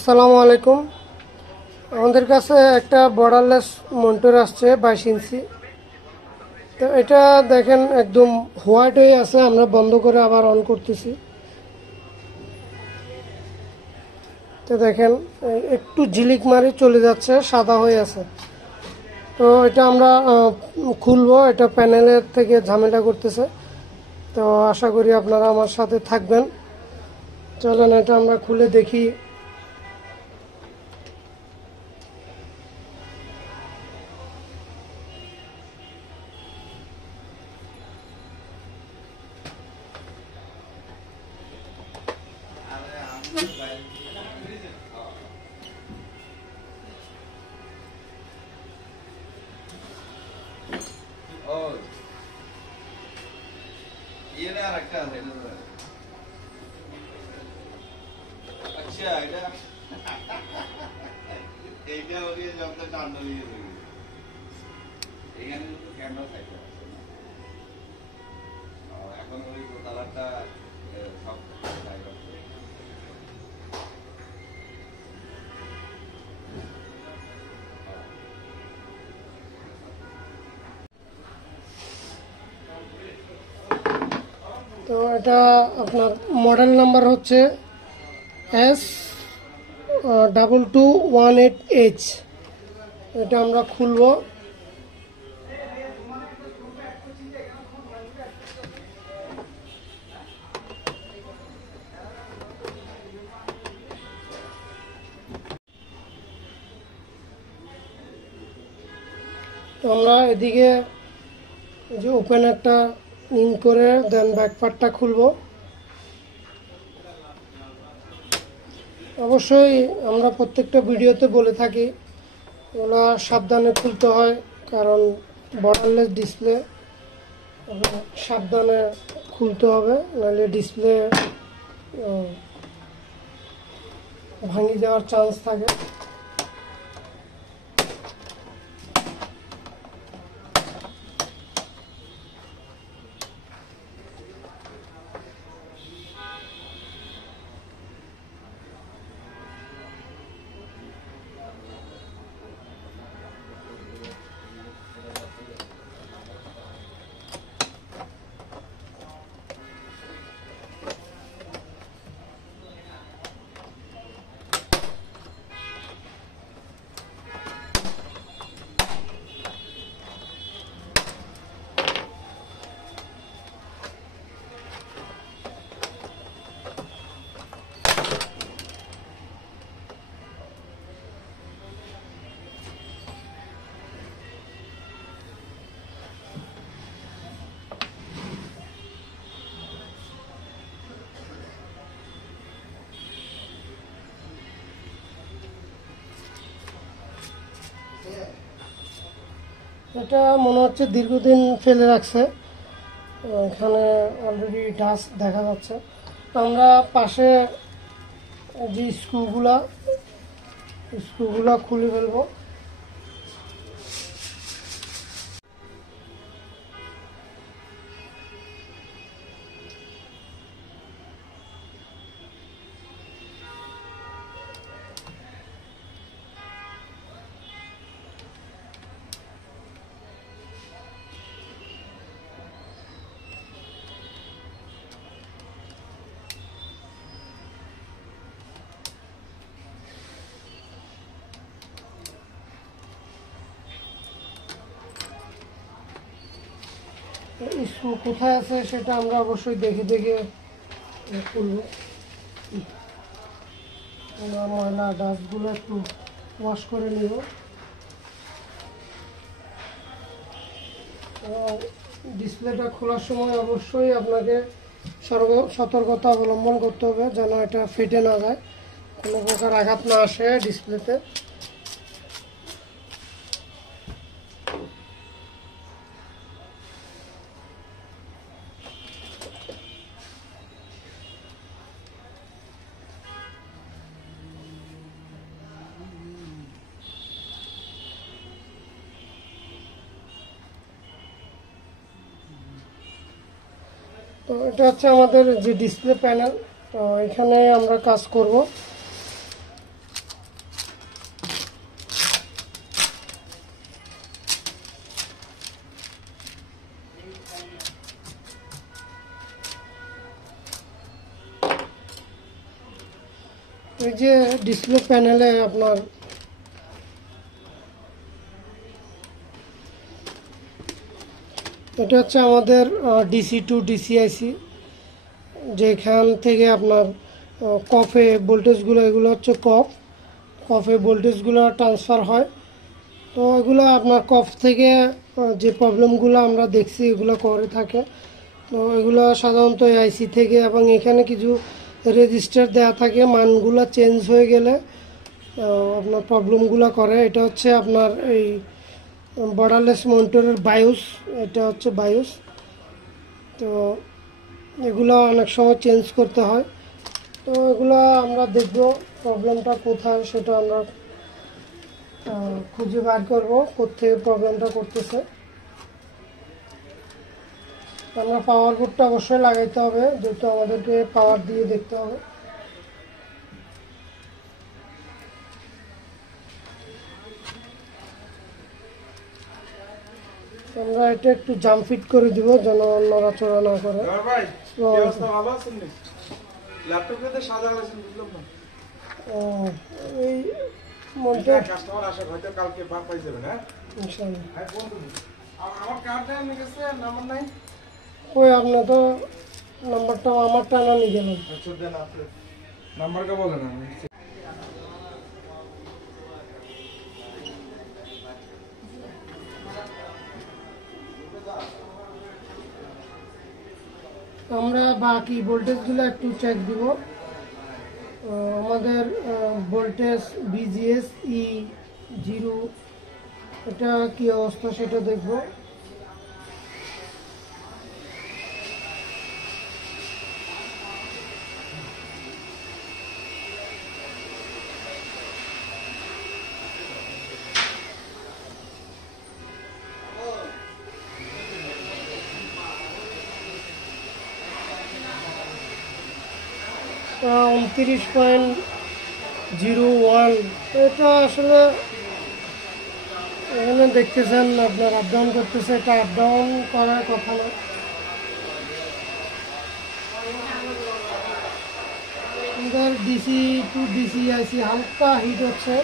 আসসালামু আলাইকুম। আমাদের কাছে একটা বর্ডারলেস মনিটর আসছে 22 ইঞ্চি। তো এটা দেখেন একদম হোয়াইট হয়ে আছে, আমরা বন্ধ করে আবার অন করতেছি। তো দেখেন একটু ঝিলিক মারি চলে যাচ্ছে, সাদা হয়ে আছে। তো এটা আমরা খুলবো, এটা প্যানেলের থেকে ঝামেলা করতেছে। তো আশা করি আপনারা আমার সাথে থাকবেন। চলেন এটা আমরা খুলে দেখি। তো এটা আপনার মডেল নাম্বার হচ্ছে S2218H। এটা আমরা খুলব। তো আমরা এদিকে যে ওপেন একটা ইন করে দেন ব্যাক পার্টটা খুলব। অবশ্যই আমরা প্রত্যেকটা ভিডিওতে বলে থাকি ওগুলো সাবধানে খুলতে হয়, কারণ বর্ডারলেস ডিসপ্লে সাবধানে খুলতে হবে, নাহলে ডিসপ্লে ভাঙি যাওয়ার চান্স থাকে। এটা মনে হচ্ছে দীর্ঘদিন ফেলে রাখছে, এখানে অলরেডি ডাস্ট দেখা যাচ্ছে। আমরা পাশে যে স্ক্রুগুলা খুলে ফেলবো। স্ক্রু কোথায় আছে সেটা আমরা অবশ্যই দেখে দেখে খুলব। আমরা ময়লা ডাস্টগুলো একটু ওয়াশ করে নিব। ডিসপ্লেটা খোলার সময় অবশ্যই আপনাকে সতর্কতা অবলম্বন করতে হবে যেন এটা ফেটে না যায়, কোনো প্রকার আঘাত না আসে ডিসপ্লেতে। তো এটা হচ্ছে আমাদের যে ডিসপ্লে প্যানেল। তো এখানে আমরা কাজ করব। এই যে ডিসপ্লে প্যানেলে আপনার এটা হচ্ছে আমাদের ডিসি টু ডিসি আইসি, যেখান থেকে আপনার কফে ভোল্টেজগুলো, এগুলো হচ্ছে কফে ভোল্টেজগুলো ট্রান্সফার হয়। তো এগুলো আপনার কফ থেকে যে প্রবলেমগুলো আমরা দেখছি এগুলো করে থাকে। তো এগুলো সাধারণত আইসি থেকে, এবং এখানে কিছু রেজিস্টার দেওয়া থাকে, মানগুলো চেঞ্জ হয়ে গেলে আপনার প্রবলেমগুলো করে। এটা হচ্ছে আপনার এই বর্ডারলেস মনিটরের বায়োস, এটা হচ্ছে বায়োস। তো এগুলো অনেক সময় চেঞ্জ করতে হয়। তো এগুলো আমরা দেখব প্রবলেমটা কোথায়, সেটা আমরা খুঁজে বার করবো কোথেকে প্রবলেমটা করতেছে। আমরা পাওয়ার বোর্ডটা অবশ্যই লাগাইতে হবে, যেহেতু আমাদেরকে পাওয়ার দিয়ে দেখতে হবে। আমরা এটা একটু জাম ফিট করে দিব যেন নড়াচড়া না করে। এই মধ্যে কাস্টমার আসে হয়তো কালকে পাই যাবেন। হ্যাঁ ইনশাআল্লাহ। আমার কার্ড দেন গেছে, নাম্বার নাই। ওই আপনার তো নাম্বারটা আমারটা না নিয়ে গেলাম। আচ্ছা দেন, আপনি নাম্বারটা বলেন। আমি আমরা বাকি ভোল্টেজগুলো একটু চেক দিব। আমাদের ভোল্টেজ বিজিএস E0 এটা কি অবস্থা সেটা দেখব। টা 29.01, এটা আসলে এখানে দেখতেছেন আপনার আপ ডাউন করতেছে, এটা আপ ডাউন করার কথা না। আমাদের ডিসি টু ডিসি আইসি হালকা হিট হচ্ছে।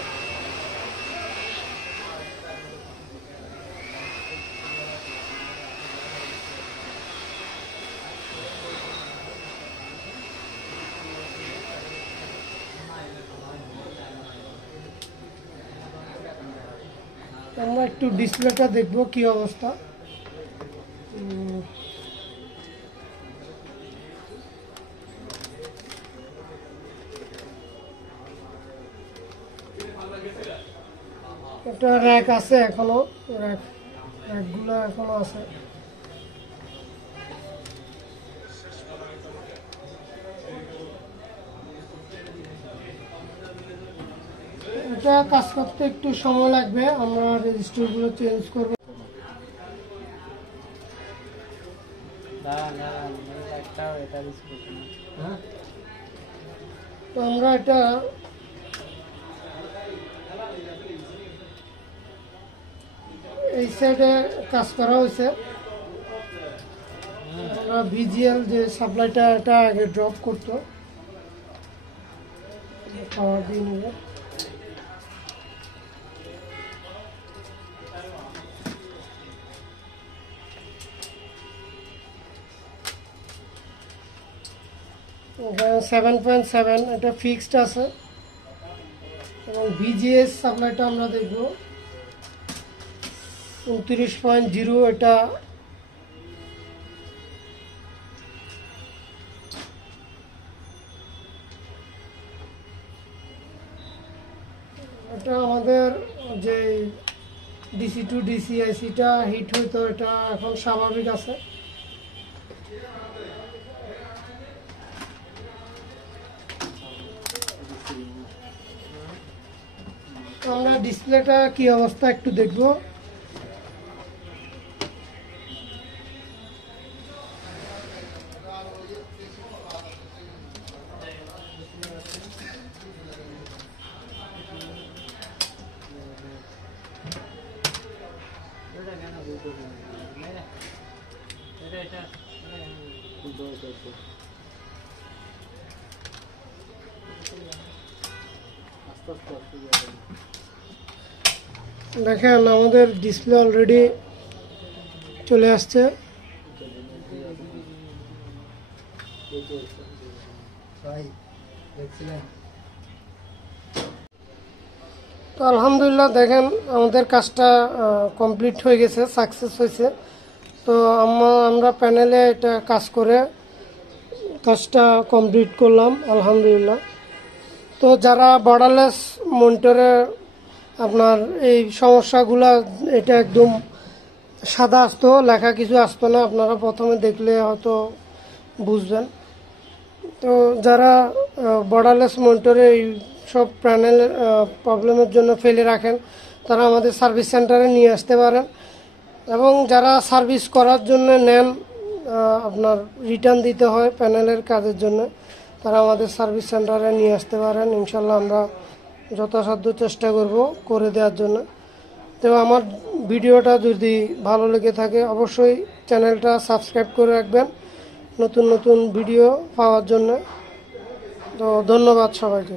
আমরা একটু ডিসপ্লেটা দেখবো কি অবস্থা। একটা র্যাক আছে এখনো, র্যাকগুলো এখনো আছে। এটা কাজ করতে একটু সময় লাগবে, আমরা রেজিস্টারগুলো চেঞ্জ করব। তো আমরা এটা এই সাইডে কাজ করা হয়েছে। আমরা ভিজিএল যে সাপ্লাইটা এটা আগে ড্রপ করতো, পাওয়ার দিয়ে নেবে। এখানে 7.7 এটা ফিক্সড আছে, এবং ভিজিএস সাপ্লাইটা আমরা দেখব 29.0, এটা এটা আমাদের যে ডিসি টু ডিসি আইসিটা হিট হইতো, এটা এখন স্বাভাবিক আছে। আমরা ডিসপ্লেটা কি অবস্থা একটু দেখব। দেখেন আমাদের ডিসপ্লে অলরেডি চলে আসছে। তো আলহামদুলিল্লাহ দেখেন আমাদের কাজটা কমপ্লিট হয়ে গেছে, সাকসেস হয়েছে। তো আমরা প্যানেলে এটা কাজ করে কাজটা কমপ্লিট করলাম আলহামদুলিল্লাহ। তো যারা বর্ডারলেস মনিটরে আপনার এই সমস্যাগুলো, এটা একদম সাদা আসতো, লেখা কিছু আসতো না, আপনারা প্রথমে দেখলে হয়তো বুঝবেন। তো যারা বর্ডারলেস মনিটরে এই সব প্যানেল প্রবলেমের জন্য ফেলে রাখেন, তারা আমাদের সার্ভিস সেন্টারে নিয়ে আসতে পারেন। এবং যারা সার্ভিস করার জন্য নেন, আপনার রিটার্ন দিতে হয় প্যানেলের কাজের জন্য, তারা আমাদের সার্ভিস সেন্টারে নিয়ে আসতে পারেন। ইনশাল্লাহ আমরা যথাসাধ্য চেষ্টা করব করে দেওয়ার জন্য। তো আমার ভিডিওটা যদি ভালো লেগে থাকে অবশ্যই চ্যানেলটা সাবস্ক্রাইব করে রাখবেন নতুন নতুন ভিডিও পাওয়ার জন্য। তো ধন্যবাদ সবাইকে।